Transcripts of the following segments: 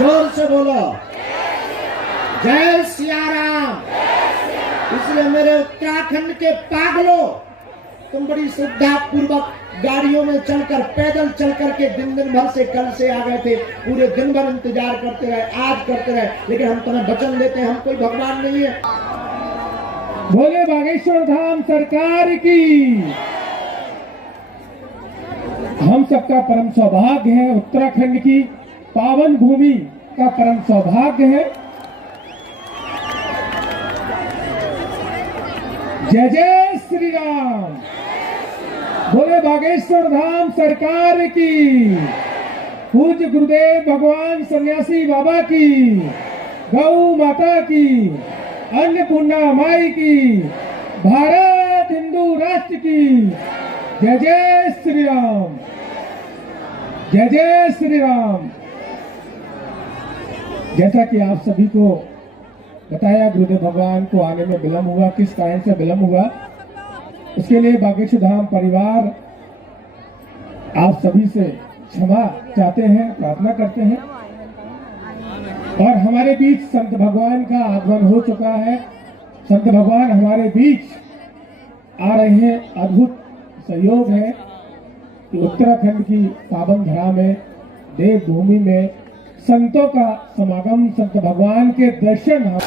जोर से बोलो जय सिया राम। इसलिए मेरे उत्तराखंड के पागलों, तुम बड़ी श्रद्धा पूर्वक गाड़ियों में चलकर, पैदल चल करके दिन भर से, कल से आ गए थे, पूरे दिन भर इंतजार करते रहे, आज करते रहे, लेकिन हम तुम्हें वचन देते हैं हम कोई भगवान नहीं है। बोले बागेश्वर धाम सरकार की। हम सबका परम सौभाग्य है, उत्तराखंड की पावन भूमि का परम सौभाग्य है। जय जय श्री राम। बोले बागेश्वर धाम सरकार की। पूज्य गुरुदेव भगवान सन्यासी बाबा की, गौ माता की, अन्नपूर्णा माई की, भारत हिंदू राष्ट्र की। जय जय श्री राम। जय जय श्री राम। जैसा कि आप सभी को बताया, गुरुदेव भगवान को आने में विलंब हुआ, किस कारण से विलंब हुआ, उसके लिए बागेश्वर धाम परिवार आप सभी से क्षमा चाहते हैं, प्रार्थना करते हैं। और हमारे बीच संत भगवान का आगमन हो चुका है। संत भगवान हमारे बीच आ रहे हैं। अद्भुत सहयोग है कि उत्तराखंड की पावन धरा में, देवभूमि में संतों का समागम, संत भगवान के दर्शन।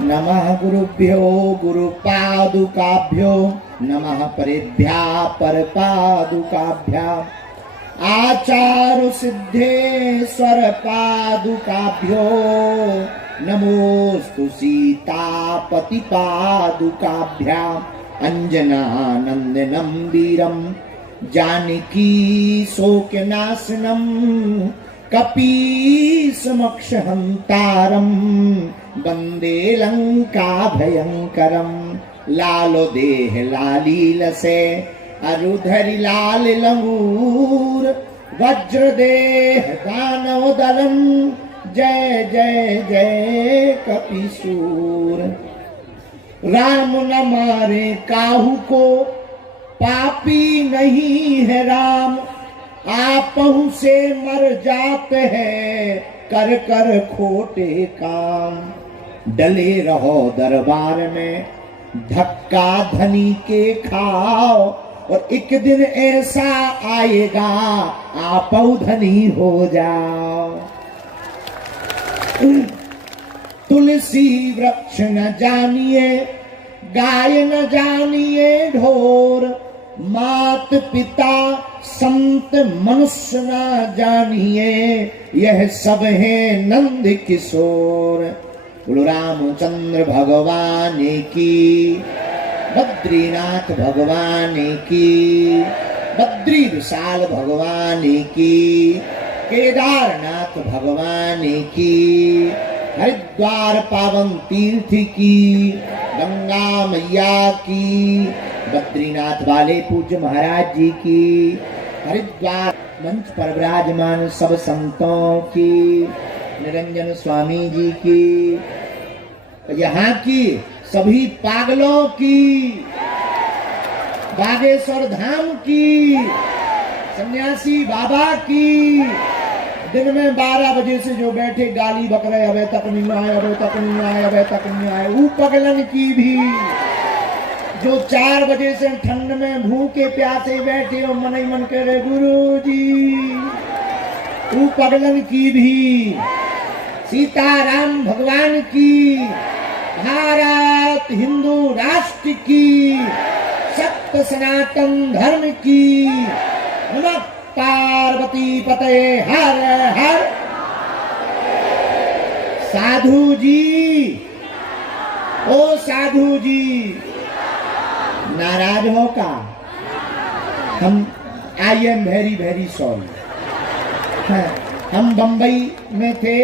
नमः गुरुभ्यो गुरुपादुकाभ्यो नमः परेभ्यः परपादुकाभ्याम् आचार्य सिद्धेश्वर पादुकाभ्यो नमोस्तु सीतापति पादुकाभ्याम् अंजनानंदनं वीरं जानकी शोकनाशनं कपीसमक्षहन्तारं वन्दे लंका भयंकरं लालो देह लालीलसे अरुधरि लाल लंगूर वज्र देह दानव दलं जय जय जय कपीसूर। राम न मारे काहू को पापी नहीं है राम, आपहु से मर जाते हैं कर कर खोटे काम। डले रहो दरबार में धक्का धनी के खाओ, और एक दिन ऐसा आएगा आपहु धनी हो जाओ। तुलसी वृक्ष न जानिए, गाय न जानिए ढोर, मात पिता संत मनुष्य न जानिए, यह सब है नंद किशोर। बोलो रामचंद्र भगवान की, बद्रीनाथ भगवान की, बद्री विशाल भगवान की, केदारनाथ भगवान की, हरिद्वार पावन तीर्थ की, गंगा मैया की, बद्रीनाथ वाले पूज्य महाराज जी की, हरिद्वार मंच पर विराजमान सब संतों की, निरंजन स्वामी जी की, यहाँ की सभी पागलों की, बागेश्वर धाम की, सन्यासी बाबा की। दिन में 12 बजे से जो बैठे गाली बक रहे, अबे तक नहीं आए, अबे तक नहीं आए, अबे तक नहीं आए। वो पगलन की भी जो 4 बजे से ठंड में भूखे प्यासे बैठे और मन ही मन कह रहे गुरु जी, वो पगलन की भी। सीताराम भगवान की, भारत हिंदू राष्ट्र की, सत्य सनातन धर्म की। नमः पार्वती पते हर हर। साधु जी, ओ साधु जी, नाराज हो का? हम I am very very sorry. हम बंबई में थे,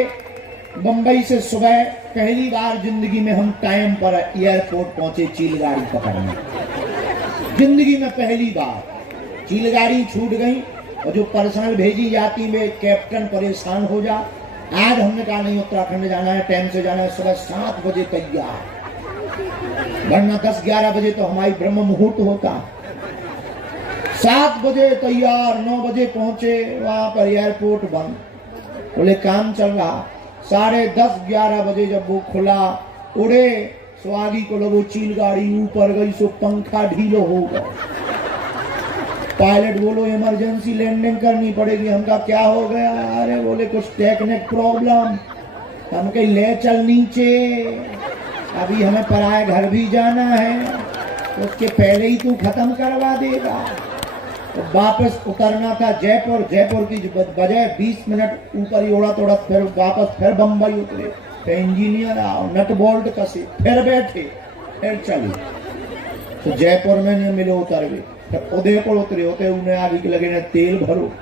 बंबई से सुबह पहली बार जिंदगी में हम टाइम पर एयरपोर्ट पहुंचे चीलगाड़ी पकड़ने। जिंदगी में पहली बार चीलगाड़ी छूट गई, और जो पर्सनल भेजी जाती में कैप्टन परेशान हो जा। आज हमने कहा नहीं, उत्तराखंड जाना है, टाइम से जाना है, सुबह 7 बजे तैयार, वरना 10-11 बजे तो हमारी ब्रह्म मुहूर्त होता। 7 बजे तैयार, 9 बजे पहुंचे, वहां पर एयरपोर्ट बंद। बोले काम चल रहा। 10:30-11 बजे जब वो खुला, उड़े, स्वागी को लगो चील गाड़ी ऊपर गई, सो पंखा ढीलो हो गया। पायलट बोलो इमरजेंसी लैंडिंग करनी पड़ेगी। हमका क्या हो गया? अरे बोले कुछ टेक्निक प्रॉब्लम। हम कहीं ले चल नीचे, अभी हमें पराए घर भी जाना है, उसके पहले ही तू खत्म करवा देगा। तो वापस उतरना था जयपुर। जयपुर की बजाय 20 मिनट ऊपर ही उड़ा तोड़ा, फिर वापस फिर बम्बई उतरे, फिर इंजीनियर आओ, नट बोल्ट कसे, फिर बैठे, फिर चले। तो जयपुर में नहीं मिले, उतर गए। फिर उदयपुर उतरे, होते उन्हें आगे के लगे ने तेल भरो,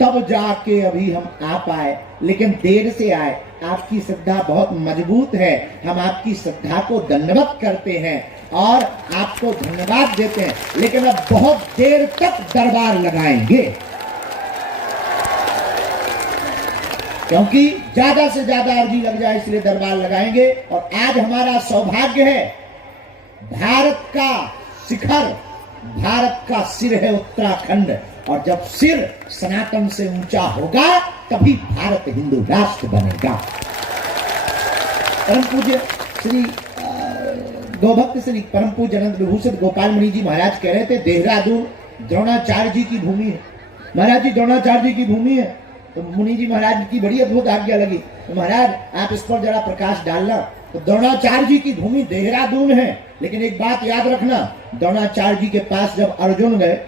तब जाके अभी हम आ पाए। लेकिन देर से आए। आपकी श्रद्धा बहुत मजबूत है, हम आपकी श्रद्धा को दंडवत करते हैं और आपको धन्यवाद देते हैं। लेकिन अब बहुत देर तक दरबार लगाएंगे, क्योंकि ज्यादा से ज्यादा अर्जी लग जाए, इसलिए दरबार लगाएंगे। और आज हमारा सौभाग्य है, भारत का शिखर, भारत का सिर है उत्तराखंड, और जब सिर सनातन से ऊंचा होगा तभी भारत हिंदू राष्ट्र बनेगा। परम पूज्य श्री गौभक्त श्री परम पूज्य अनंत विभूषित गोपाल मुनि जी महाराज कह रहे थे, देहरादून द्रोणाचार्य जी की भूमि है। महाराज जी द्रोणाचार्य जी की भूमि है। तो मुनि जी महाराज की बड़ी अद्भुत आज्ञा लगी, तो महाराज आप इस पर जरा प्रकाश डालना। तो द्रोणाचार्य जी की भूमि देहरादून है। लेकिन एक बात याद रखना, द्रोणाचार्य जी के पास जब अर्जुन गए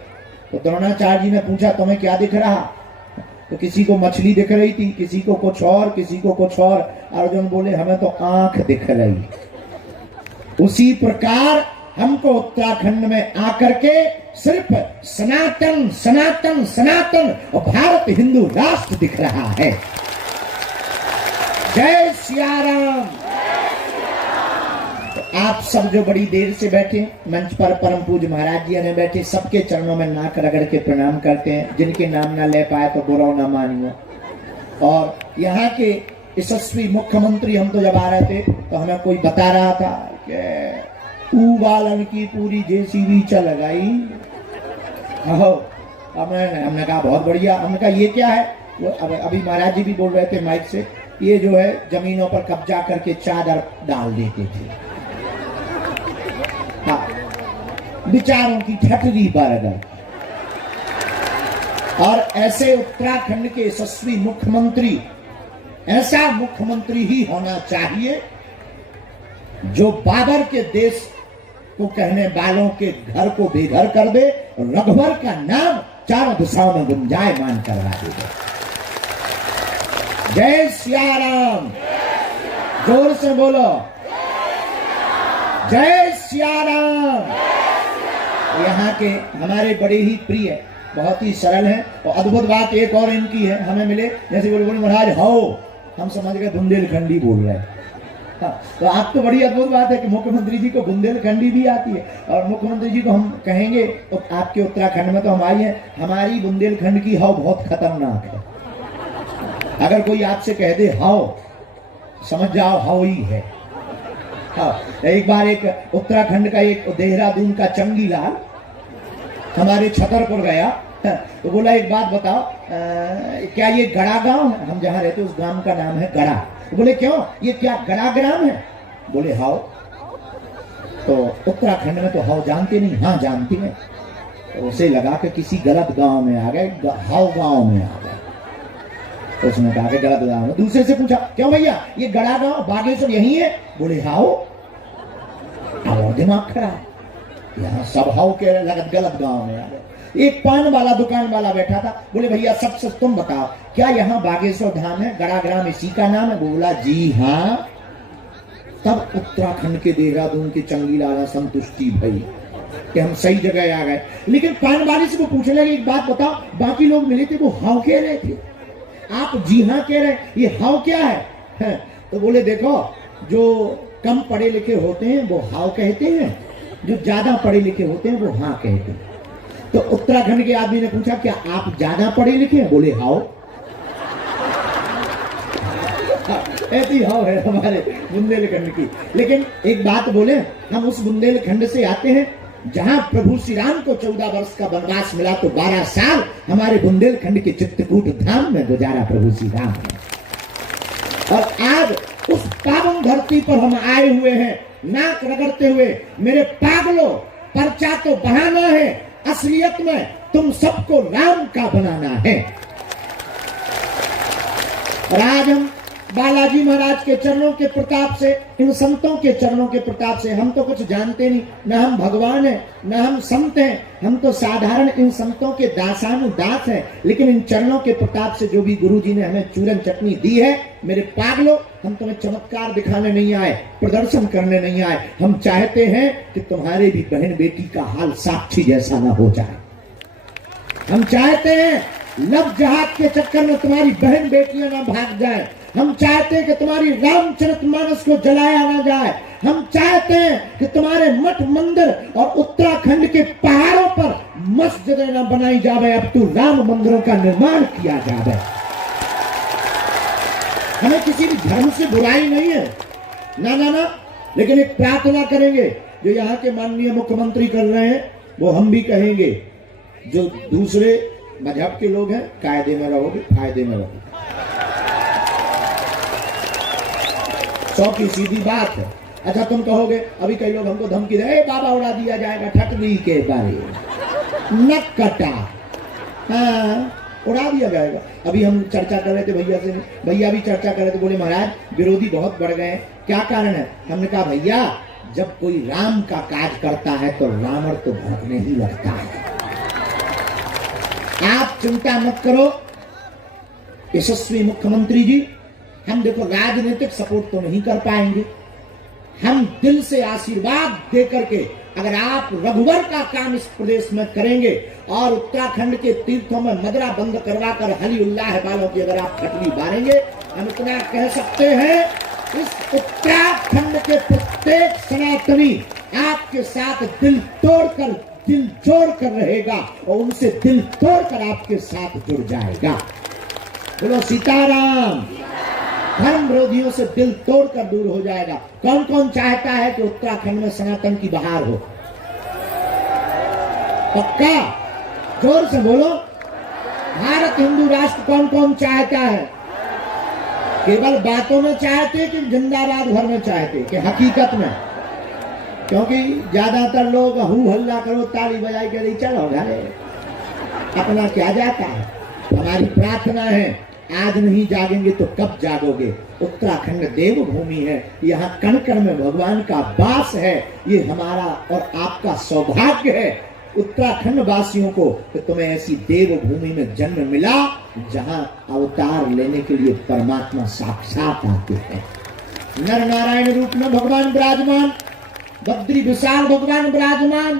तो द्रोणाचार्य जी ने पूछा तुम्हें क्या दिख रहा? तो किसी को मछली दिख रही थी, किसी को कुछ और, किसी को कुछ और। अर्जुन बोले हमें तो आंख दिख रही। उसी प्रकार हमको उत्तराखंड में आकर के सिर्फ सनातन सनातन सनातन और भारत हिंदू राष्ट्र दिख रहा है। जय सिया राम। आप सब जो बड़ी देर से बैठे मंच पर, परम पूज्य महाराज जी ने बैठे, सबके चरणों में नाक रगड़ के प्रणाम करते हैं। जिनके नाम ना ले पाए तो बुरा ना मानियो। और यहाँ के यशस्वी मुख्यमंत्री, हम तो जब आ रहे थे तो हमें कोई बता रहा था कि बालन की पूरी जेसीबी चल गई। हमने कहा बहुत बढ़िया। हमने कहा ये क्या है? वो अभी महाराज जी भी बोल रहे थे माइक से, ये जो है जमीनों पर कब्जा करके चादर डाल देते थे। विचारों की ठटरी बरगद। और ऐसे उत्तराखंड के यशस्वी मुख्यमंत्री, ऐसा मुख्यमंत्री ही होना चाहिए जो बाबर के देश को कहने वालों के घर को बेघर कर दे, रघुवर का नाम चारों दिशाओं में गुंजायमान करवा देगा। जय सिया राम। जोर से बोलो जय सिया राम। यहाँ के हमारे बड़े ही प्रिय, बहुत ही सरल है। और अद्भुत बात एक और इनकी है, हमें मिले जैसे बोले महाराज हो, हम समझ गए बुंदेलखंडी बोल रहे हैं। तो आप तो बड़ी अद्भुत बात है कि मुख्यमंत्री जी को बुंदेलखंडी भी आती है। और मुख्यमंत्री जी को हम कहेंगे तो आपके उत्तराखंड में तो हम आई हैं, हमारी बुंदेलखंड की हाव बहुत खतरनाक है। अगर कोई आपसे कह दे हाव, समझ जाओ हाव ही है। हाँ, एक बार एक उत्तराखंड का, एक देहरादून का चंगीलाल हमारे छतरपुर गया। तो बोला एक बात बताओ, क्या ये गड़ा गांव है? हम जहाँ रहते उस गांव का नाम है गड़ा। तो बोले क्यों, ये क्या गड़ा ग्राम है? बोले हाउ। तो उत्तराखंड में तो हाउ जानते नहीं। हाँ जानती हैं। तो उसे लगा कि किसी गलत गांव में आ गए, हाउ गांव में आ गए। तो उसने कहा कि गलत गांव में। दूसरे से पूछा क्यों भैया ये गड़ा गांव बागेश्वर यही है? बोले हाउ। और दिमाग खराब, यहाँ सब हाउ के गलत गांव में आ गए। एक पान वाला दुकान वाला बैठा था, बोले भैया सब सच तुम बताओ, क्या यहाँ बागेश्वर धाम है, गड़ा ग्राम इसी का नाम है? बोला जी हाँ। तब उत्तराखंड के देहरादून के चंगीलाल संतुष्टि भई कि हम सही जगह आ गए। लेकिन पान वाले से वो पूछने लगे एक बात बताओ, बाकी लोग मिले थे वो हाउ कह रहे थे, आप जी हाँ कह रहे, ये हाउ क्या है? तो बोले देखो, जो कम पढ़े लिखे होते हैं वो हाउ कहते हैं, जो ज्यादा पढ़े लिखे होते हैं वो हाँ कहते हैं। तो उत्तराखंड के आदमी ने पूछा क्या आप ज्यादा पढ़े लिखे हैं? बोले हाउ। ऐसी हाउ है हमारे बुंदेलखंड की। लेकिन एक बात बोले, हम उस बुंदेलखंड से आते हैं जहां प्रभु श्री राम को 14 वर्ष का वनवास मिला तो 12 साल हमारे बुंदेलखंड के चित्रकूट धाम में गुजारा प्रभु श्री राम ने। और आज उस पावन धरती पर हम आए हुए हैं नाक रगड़ते हुए। मेरे पागलों, पर्चा तो बढ़ाना है, असलियत में तुम सबको राम का बनाना है। और आज हम बालाजी महाराज के चरणों के प्रताप से, इन संतों के चरणों के प्रताप से, हम तो कुछ जानते नहीं, न हम भगवान हैं न हम संत हैं, हम तो साधारण इन संतों के दासानुदास हैं। लेकिन इन चरणों के प्रताप से जो भी गुरु जी ने हमें चूरन चटनी दी है, मेरे पागलों, हम तुम्हें चमत्कार दिखाने नहीं आए, प्रदर्शन करने नहीं आए। हम चाहते हैं कि तुम्हारे भी बहन बेटी का हाल साक्षी जैसा ना हो जाए। हम चाहते हैं लव जहाज के चक्कर में तुम्हारी बहन बेटियां ना भाग जाए। हम चाहते हैं कि तुम्हारी रामचरितमानस को जलाया ना जाए। हम चाहते हैं कि तुम्हारे मठ मंदिर और उत्तराखंड के पहाड़ों पर मस्जिदें ना बनाई जावे, अब तो राम मंदिरों का निर्माण किया जावे। हमें किसी भी धर्म से बुराई नहीं है, ना ना ना, लेकिन एक प्रार्थना करेंगे जो यहाँ के माननीय मुख्यमंत्री कर रहे हैं, वो हम भी कहेंगे। जो दूसरे मजहब के लोग हैं, कायदे में रहोगे, फायदे में रहोगे। 100 की सीधी बात है। अच्छा तुम कहोगे, अभी कई लोग हमको धमकी दे, बाबा उड़ा दिया जाएगा ठटनी के बारे, नक कटा, हाँ उड़ा दिया जाएगा। अभी हम चर्चा कर रहे थे भैया से, भैया भी चर्चा कर रहे थे, बोले महाराज विरोधी बहुत बढ़ गए, क्या कारण है? हमने कहा भैया जब कोई राम का काज करता है तो रावण तो भड़कने ही लगता है। आप चिंता मत करो यशस्वी मुख्यमंत्री जी, हम देखो राजनीतिक सपोर्ट तो नहीं कर पाएंगे, हम दिल से आशीर्वाद दे करके अगर आप रघुवर का काम इस प्रदेश में करेंगे और उत्तराखंड के तीर्थों में मदरा बंद करवा कर हली उल्लाह वालों की अगर आप खटली बारेंगे, हम इतना कह सकते हैं इस उत्तराखंड के प्रत्येक सनातनी आपके साथ दिल तोड़कर, दिल जोड़ कर रहेगा और उनसे दिल तोड़कर आपके साथ जुड़ जाएगा। बोलो सीताराम। धर्म विरोधियों से दिल तोड़कर दूर हो जाएगा। कौन कौन चाहता है कि उत्तराखंड में सनातन की बहार हो? पक्का? जोर से बोलो। भारत हिंदू राष्ट्र कौन कौन चाहता है? केवल बातों में चाहते कि जिंदाबाद भर में चाहते कि हकीकत में? क्योंकि ज्यादातर लोग हू हल्ला करो, ताली बजाई के नहीं, चलो घरे, अपना क्या जाता है। हमारी प्रार्थना है आज नहीं जागेंगे तो कब जागोगे। उत्तराखंड देवभूमि है, यहाँ कण कण में भगवान का वास है। ये हमारा और आपका सौभाग्य है उत्तराखंड वासियों को कि तुम्हें ऐसी देवभूमि में जन्म मिला जहां अवतार लेने के लिए परमात्मा साक्षात आते हैं। नर नारायण रूप में भगवान विराजमान, बद्री विशाल भगवान विराजमान,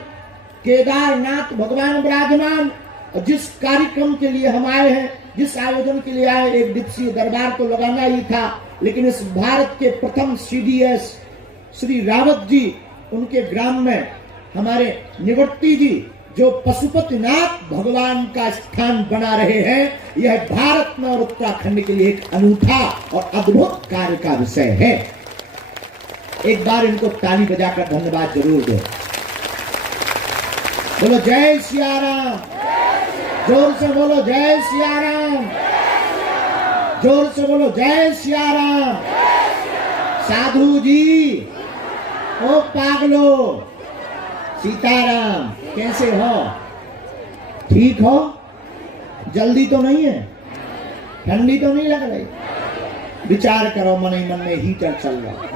केदारनाथ भगवान विराजमान। और जिस कार्यक्रम के लिए हम आए हैं, जिस आयोजन के लिए आए, एक दिवसीय दरबार तो लगाना ही था, लेकिन इस भारत के प्रथम CDS श्री रावत जी, उनके ग्राम में हमारे निवृत्ति जी जो पशुपतिनाथ भगवान का स्थान बना रहे हैं, यह भारत में और उत्तराखंड के लिए एक अनूठा और अद्भुत कार्य का विषय है। एक बार इनको ताली बजाकर धन्यवाद जरूर दो। बोलो जय सिया राम। जोर से बोलो जय सिया राम। जोर से बोलो जय सिया राम। साधु जी, ओ पागलो, सीताराम, कैसे हो? ठीक हो? जल्दी तो नहीं है? ठंडी तो नहीं लग रही? विचार करो, मन ही मन में हीटर चल रहा।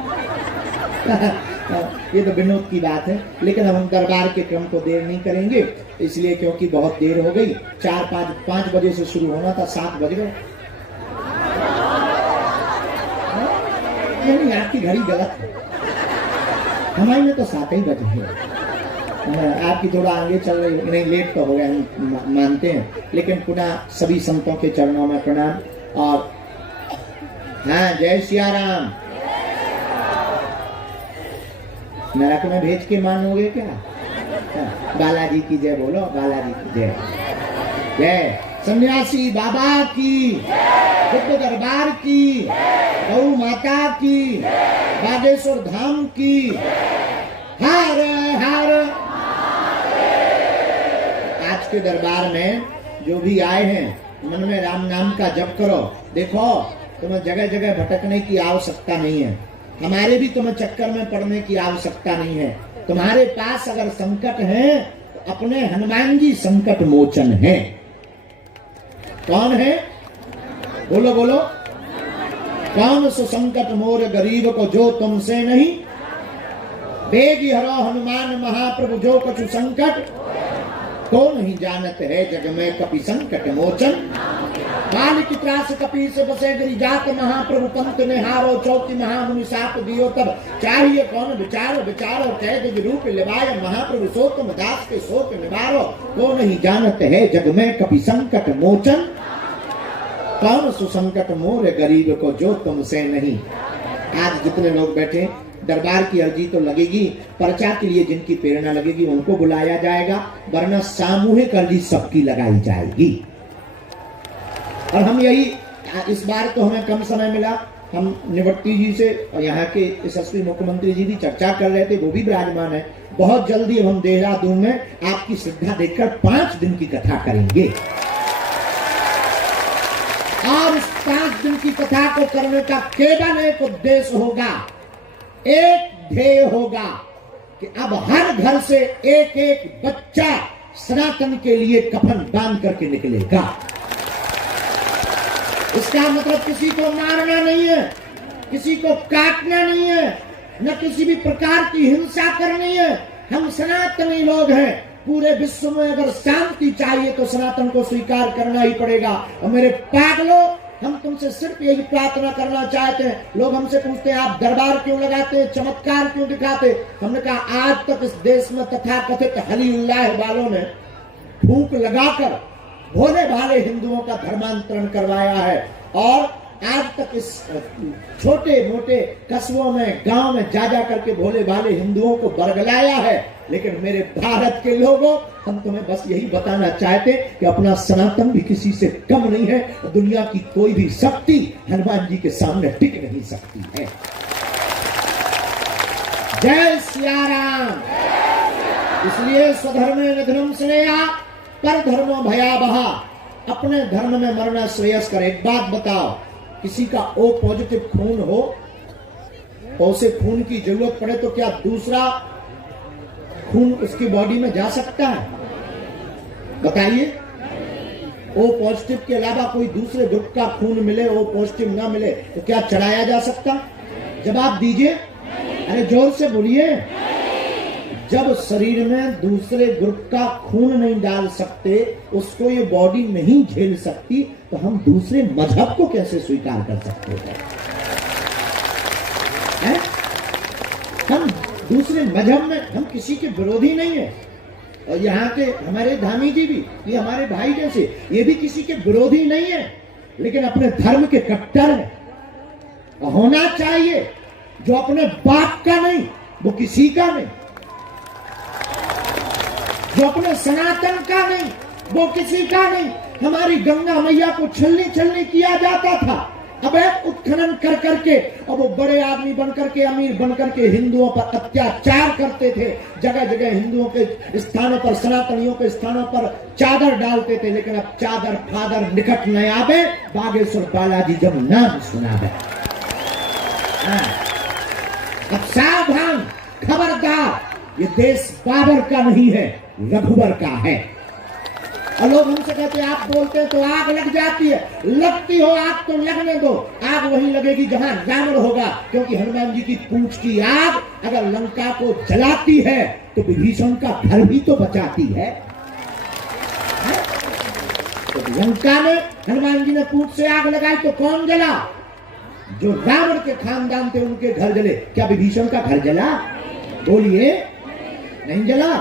ये तो विनोद की बात है, लेकिन हम दरबार के क्रम को देर नहीं करेंगे, इसलिए क्योंकि बहुत देर हो गई। 4-5 बजे से शुरू होना था, 7 बज गए। नहीं, आपकी घड़ी गलत है, हमारी में तो 7 ही बजे है। आपकी थोड़ा आगे चल रही है, नहीं लेट तो हो गया, हम मानते हैं, लेकिन पुनः सभी संतों के चरणों में प्रणाम। और हाँ, जय सिया राम। नरक में भेज के मानोगे क्या? बालाजी की जय बोलो, बालाजी की जय। जय सन्यासी बाबा की, बुद्ध दरबार की, गौ माता की, बागेश्वर धाम की। हर हर के दरबार में जो भी आए हैं मन में राम नाम का जप करो। देखो तुम्हें जगह जगह भटकने की आवश्यकता नहीं है, हमारे भी तुम्हें चक्कर में पड़ने की आवश्यकता नहीं है। तुम्हारे पास अगर संकट है तो अपने हनुमान जी संकट मोचन है। कौन है? बोलो बोलो। कौन सो संकट मोर गरीब को जो तुमसे नहीं, बेगी हरो हनुमान महाप्रभु जो कछु संकट को नहीं जानत है जग में कपि संकट मोचन। बाल की त्रास कपि से बसे गिरी जात महाप्रभु पंत ने हारो चौकी महामुनि साप दियो तब चाहिए कौन विचारो विचारो कैद रूप लिवाय महाप्रभु सो तुम दास के शोक निवारो। को नहीं जानत है जग में कपि संकट मोचन, कौन सुसंकट मोर गरीब को जो तुमसे नहीं। आज जितने लोग बैठे दरबार की अर्जी तो लगेगी, पर्चा के लिए जिनकी प्रेरणा लगेगी उनको बुलाया जाएगा, वरना सामूहिक अर्जी सबकी लगाई जाएगी। और हम यही इस बार तो हमें कम समय मिला, हम निवृत्ति जी से और यहाँ के यशस्वी मुख्यमंत्री जी भी चर्चा कर रहे थे, वो भी विराजमान है। बहुत जल्दी हम देहरादून में आपकी श्रद्धा देखकर 5 दिन की कथा करेंगे और इस 5 दिन की कथा को करने का केवल एक उद्देश्य होगा, एक ध्येय होगा कि अब हर घर से एक एक बच्चा सनातन के लिए कफन बांध करके निकलेगा। इसका मतलब किसी को मारना नहीं है, किसी को काटना नहीं है, न किसी भी प्रकार की हिंसा करनी है। हम सनातनी लोग हैं, पूरे विश्व में अगर शांति चाहिए तो सनातन को स्वीकार करना ही पड़ेगा। और मेरे पागलों, हम तुमसे सिर्फ यही प्रार्थना करना चाहते हैं। लोग हमसे पूछते हैं आप दरबार क्यों लगाते हैं, चमत्कार क्यों दिखाते? हमने कहा आज तक इस देश में तथाकथित हली उल्लाह वालों ने फूंक लगाकर भोले भाले हिंदुओं का धर्मांतरण करवाया है और आज तक इस छोटे मोटे कस्बों में गांव में जा जा करके भोले भाले हिंदुओं को बरगलाया है। लेकिन मेरे भारत के लोगों, हम तुम्हें बस यही बताना चाहते कि अपना सनातन भी किसी से कम नहीं है। दुनिया की कोई भी शक्ति हनुमान जी के सामने टिक नहीं सकती है। जय सिया राम। इसलिए स्वधर्म निधनम स्नेहा पर धर्मो भयावहा, अपने धर्म में मरना श्रेयस्कर। एक बात बताओ, किसी का O पॉजिटिव खून हो और उसे खून की जरूरत पड़े तो क्या दूसरा खून उसकी बॉडी में जा सकता है? बताइए। O पॉजिटिव के अलावा कोई दूसरे ग्रुप का खून मिले, O पॉजिटिव ना मिले तो क्या चढ़ाया जा सकता? जवाब दीजिए, अरे जोर से बोलिए। जब शरीर में दूसरे ग्रुप का खून नहीं डाल सकते, उसको ये बॉडी नहीं झेल सकती, तो हम दूसरे मजहब को कैसे स्वीकार कर सकते हैं? हम दूसरे मजहब में, हम किसी के विरोधी नहीं है। और यहाँ के हमारे धामी जी भी, ये हमारे भाई जैसे, ये भी किसी के विरोधी नहीं है, लेकिन अपने धर्म के कट्टर हैं। होना चाहिए जो अपने बाप का नहीं वो किसी का नहीं, जो अपने सनातन का नहीं वो किसी का नहीं। हमारी गंगा मैया को छलनी छलनी किया जाता था, अब उत्खनन कर करके और वो बड़े आदमी बनकर के, अमीर बनकर के हिंदुओं पर अत्याचार करते थे। जगह जगह हिंदुओं के स्थानों पर, सनातनियों के स्थानों पर चादर डालते थे। लेकिन अब चादर फादर निकट न आवे, बागेश्वर बालाजी जब नाम सुनावे। अब सावधान, खबरदार, ये देश बाबर का नहीं है, रघुवर का है। और लोग हमसे कहते हैं आप बोलते हैं तो आग लग जाती है। लगती हो आग तो लगने दो, आग वहीं लगेगी जहां रावण होगा, क्योंकि हनुमान जी की पूंछ की आग अगर लंका को जलाती है तो विभीषण का घर भी तो बचाती है। तो लंका में हनुमान जी ने पूंछ से आग लगाई तो कौन जला? जो रावण के खानदान थे उनके घर जले। क्या विभीषण का घर जला? बोलिए, नहीं जला।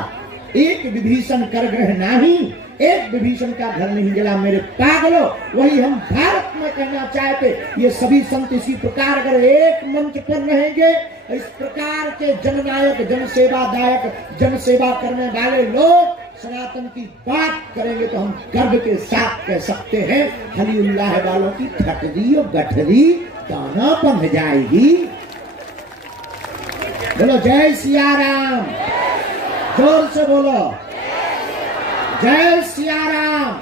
एक विभीषण कर ग्रह नहीं, एक विभीषण का घर नहीं जला। मेरे पागलों, वही हम भारत में कहना चाहते। ये सभी संत इसी प्रकार अगर एक मंच पर रहेंगे, इस प्रकार के जननायक, जनसेवादायक, जनसेवा करने वाले लोग सनातन की बात करेंगे तो हम गर्व के साथ कह सकते हैं हली उल्लाह वालों की ठटरी और गठरी दाना बन जाएगी। बोलो जय सिया राम, जोर से बोलो। जय सिया राम।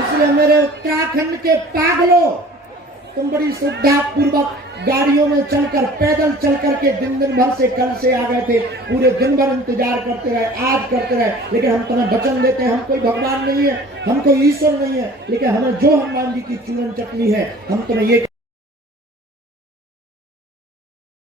इसलिए मेरे उत्तराखंड के पागलों, तुम बड़ी श्रद्धा पूर्वक गाड़ियों में चलकर, पैदल चल करके दिन भर से, कल से आ गए थे, पूरे दिन भर इंतजार करते रहे, आज करते रहे, लेकिन हम तुम्हें वचन देते हैं, हम कोई भगवान नहीं है, हम कोई ईश्वर नहीं है, लेकिन हमें जो हनुमान जी की चूरन चटनी है, हम तुम्हें ये